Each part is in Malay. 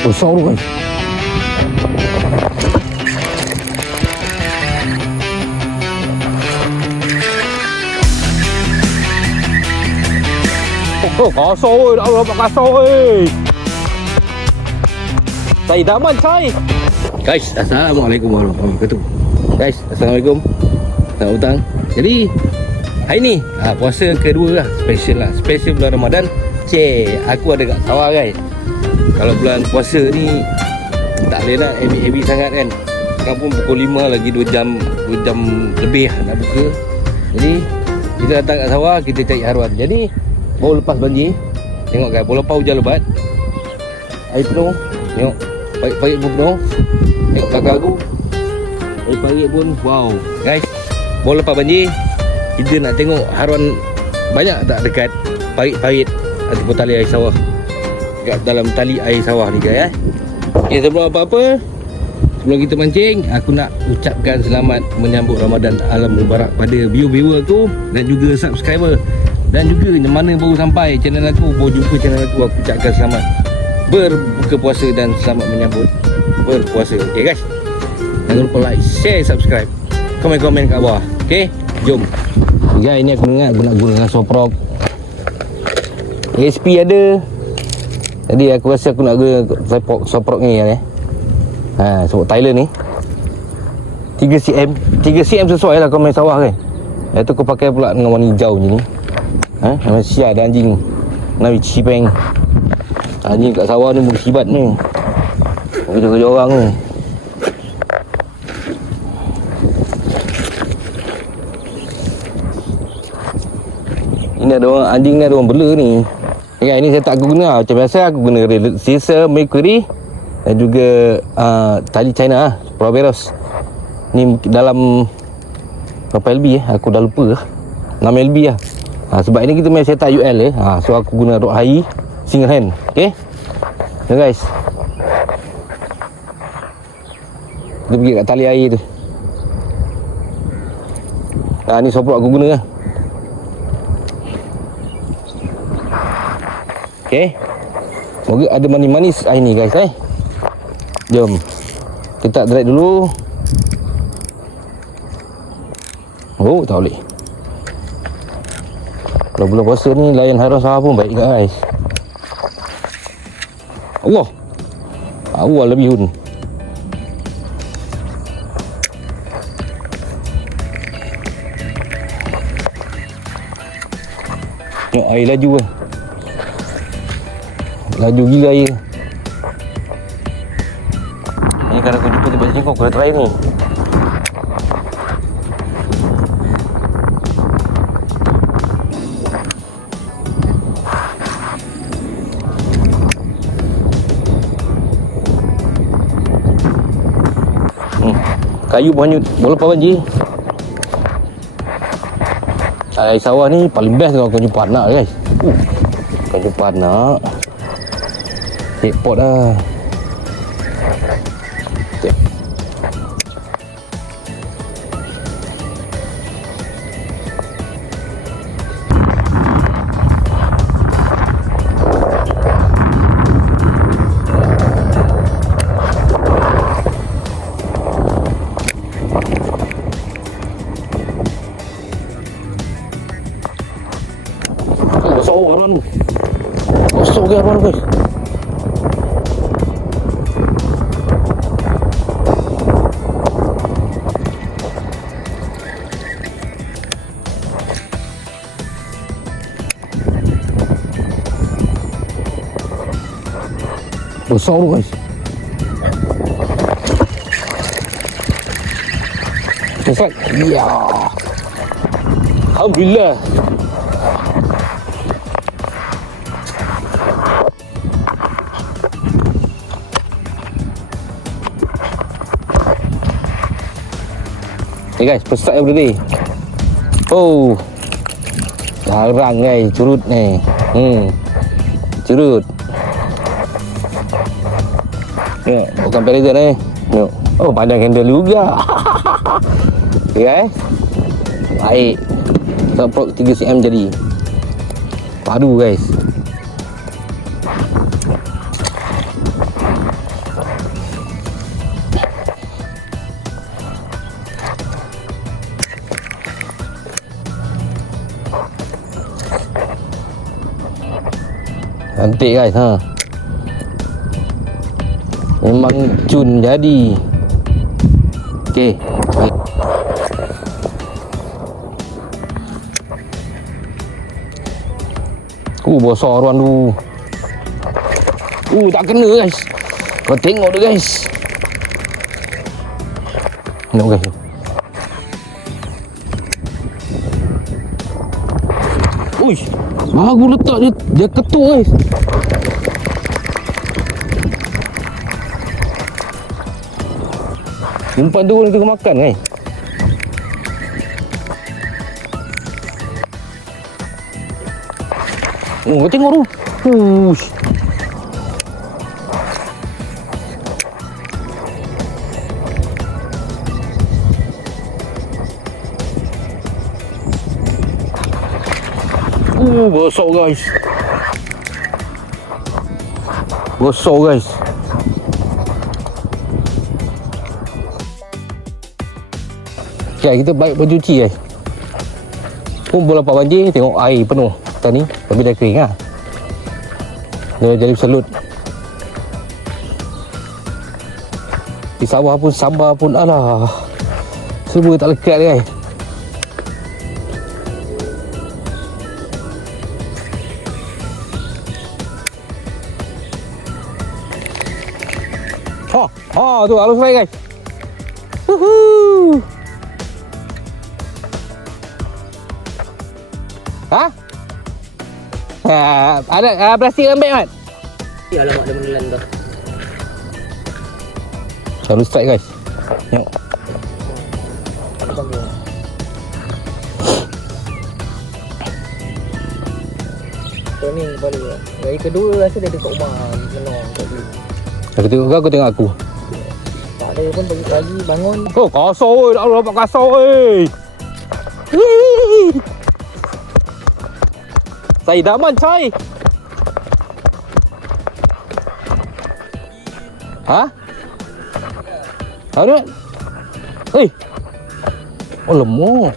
Besar tu guys. Oh, kasar weh. Dah dapat kasar weh. Cai daman cai. Guys, Assalamualaikum warahmatullahi wabarakatuh. Guys, Assalamualaikum. Selamat petang. Jadi hari ni puasa kedua lah. Special bulan Ramadan. Aku ada kat sawah guys. Kalau bulan puasa ni tak boleh nak heavy sangat kan. Sekarang pun pukul 5 lagi 2 jam lebih nak buka. Jadi kita datang kat sawah, kita cari haruan. Jadi baru lepas banjir. Tengok guys, baru lepas hujan lebat. Air penuh. Tengok parit-parit pun penuh. Tengok belakang aku, parit-parit pun wow. Guys, baru lepas banjir, kita nak tengok haruan banyak tak dekat parit-parit ataupun tali air sawah, dekat dalam tali air sawah ni guys. Okay, sebelum apa-apa, sebelum kita mancing, aku nak ucapkan selamat menyambut Ramadan Alam Mubarak pada viewer aku dan juga subscriber. Dan juga yang mana baru sampai channel aku, baru jumpa channel aku ucapkan selamat berbuka puasa dan selamat menyambut berpuasa. Okay guys, jangan lupa like, share, subscribe, komen-komen kat bawah. Okay, jom guys. Ini aku nak gunakan soprok ASP ada. Jadi aku rasa aku nak guna soprok ni soprok Thailand ni 3cm sesuai lah kau main sawah kan. Itu aku pakai pula dengan warna hijau je ni. Malaysia ada anjing Nabi Cipeng. Anjing kat sawah ni musibat ni. Kerja-kerja orang ni. Ini ada orang anjing ni, ada orang bela ni. Okay, ini saya tak guna. Macam biasa aku guna sisa Mercury dan juga tali China Proveros. Ni dalam berapa LB aku dah lupa 6 LB lah. Sebab ini kita main setup UL so aku guna rod high single hand. Okay, so guys, kita pergi kat tali air tu. Ni soprok aku guna lah. Okay, moga ada manis-manis air ni guys. Jom kita drag dulu. Oh, tak boleh. Kalau bulan puasa ni layan haruan sawah pun baik guys. Allah lebih hun. Tengok air laju lah. Laju gila air. Ni kalau aku jumpa tempat singkong, aku dah try ni. Kayu pun hanyut bola lepas banjir. Air sawah ni paling best kalau kau jumpa anak guys. Kau jumpa anak jackpot dah. Kosong ke apa guys. Besar tu guys. Besar. Ya, alhamdulillah. Guys, pesat yang berdiri. Oh, jarang guys, curut ni. Curut. Tengok, bukan paragon ni. Tengok. Oh, pandang handle juga. Okay guys, baik. Soprok 3cm jadi. Padu guys. Cantik guys, ha. Memang cun jadi. Okey, baik. Besar ruan tu. Tak kena guys. Kau tengok tu guys. Tengok guys. Uish, baru letak dia ketuk guys. Umpan tu dia tengah makan guys. Kau tengok tu. Uish. Besar guys. Besar guys. Okay, kita baik bercuci guys. Pun bola lepas banjir, tengok air penuh kat ni. Tapi dah kering lah. Dia jadi selut. Di sawah pun, sambar pun, alah, semua tak lekat guys. Tu halus baik guys. Ada plastik dalam beg, Mat? Ya, alamak dia menelan tu. Halus strike guys. Tengok. Ni balik. Hari kedua rasa dia dekat rumah menong tadi. Aku tengok kau tengok aku. Tak ada pun pagi-pagi bangun. Kasar oi, tak dapat kasar oi. Saya daman cai. Ada? Oh lemuk.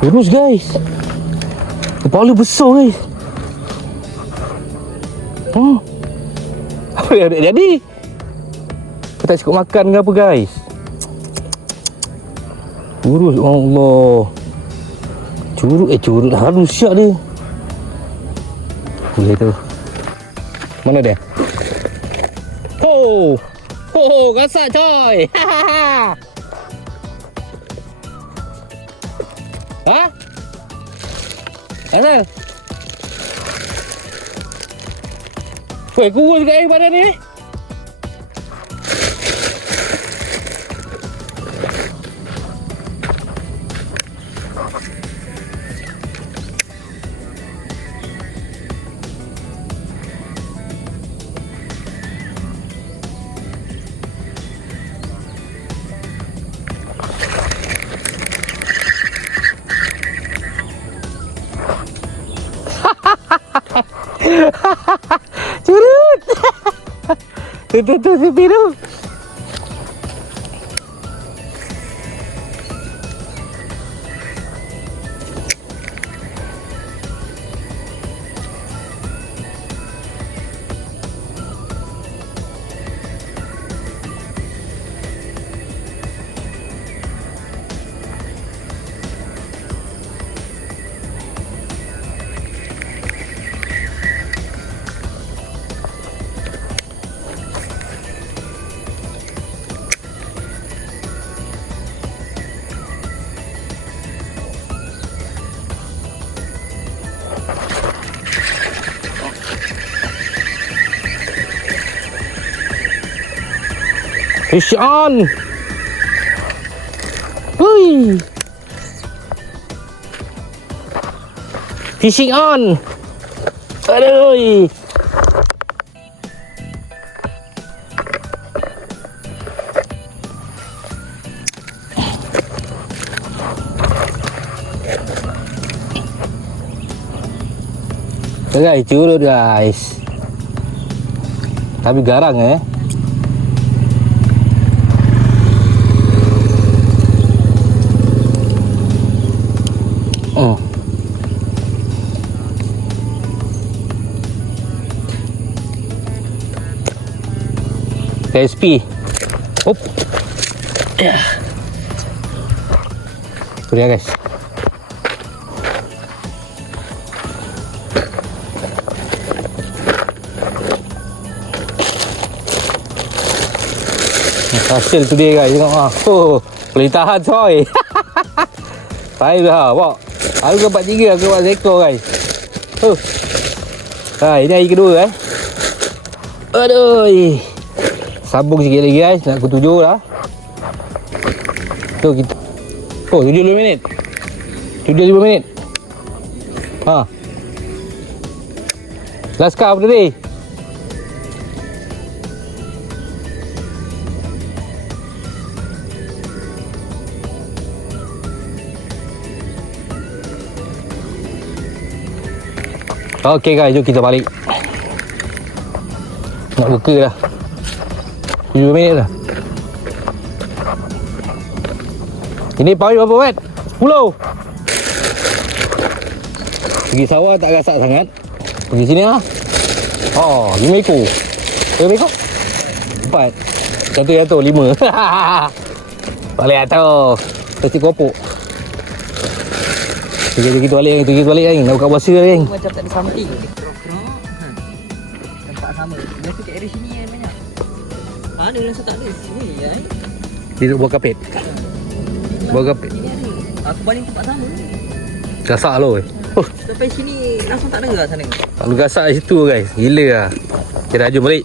Kurus guys. Kepala besar guys. Apa yang jadi? Kita tak cukup makan ke apa guys? Kurus, Allah. Curut halus siap dia. Boleh tu. Mana dia? Gasak coy. Asal? Kurus kat air badan ni. Curut. Tu si biru. Fish on. Hui. Fishing on. Aduh. Guys, curut guys. Tapi garang KSP. Hop. Ya. Tu dia guys. Hasil tu dia guys, tengok ah. Oh, boleh tahan coy. Baik dah, bawa. Aku dapat 3, aku dapat seekor guys. Oh. Ha, ini hari kedua Aduh. Sambung sikit lagi guys, nak pukul 7 dah. Tu kita. Oh, 75 minit. 75 minit. Ha. Last car of the day. Okey guys, jom kita balik. Nak buka dah. 7 minit dah. Ini power berapa watt? 10. Pergi sawah tak gasak sangat. Pergi sini lah. Oh, 5 ekor. Berapa ekor? 4. Jatuh 5. Balik atas. Tercik kopok. Kita balik ni. Nak buka puasa ni. Macam tak ada something. Kerok-kerok. Tempat sama. Biasa kat area sini kan banyak. Ada rasa tak ada. Sini Dia duduk buat kapit. Buat kapit. Sini ada. Aku baling tempat sama. Gasak lo. Oh, Sampai sini langsung tak ada kat sana. kalau gasak di situ guys. Gila lah. Kita jom balik.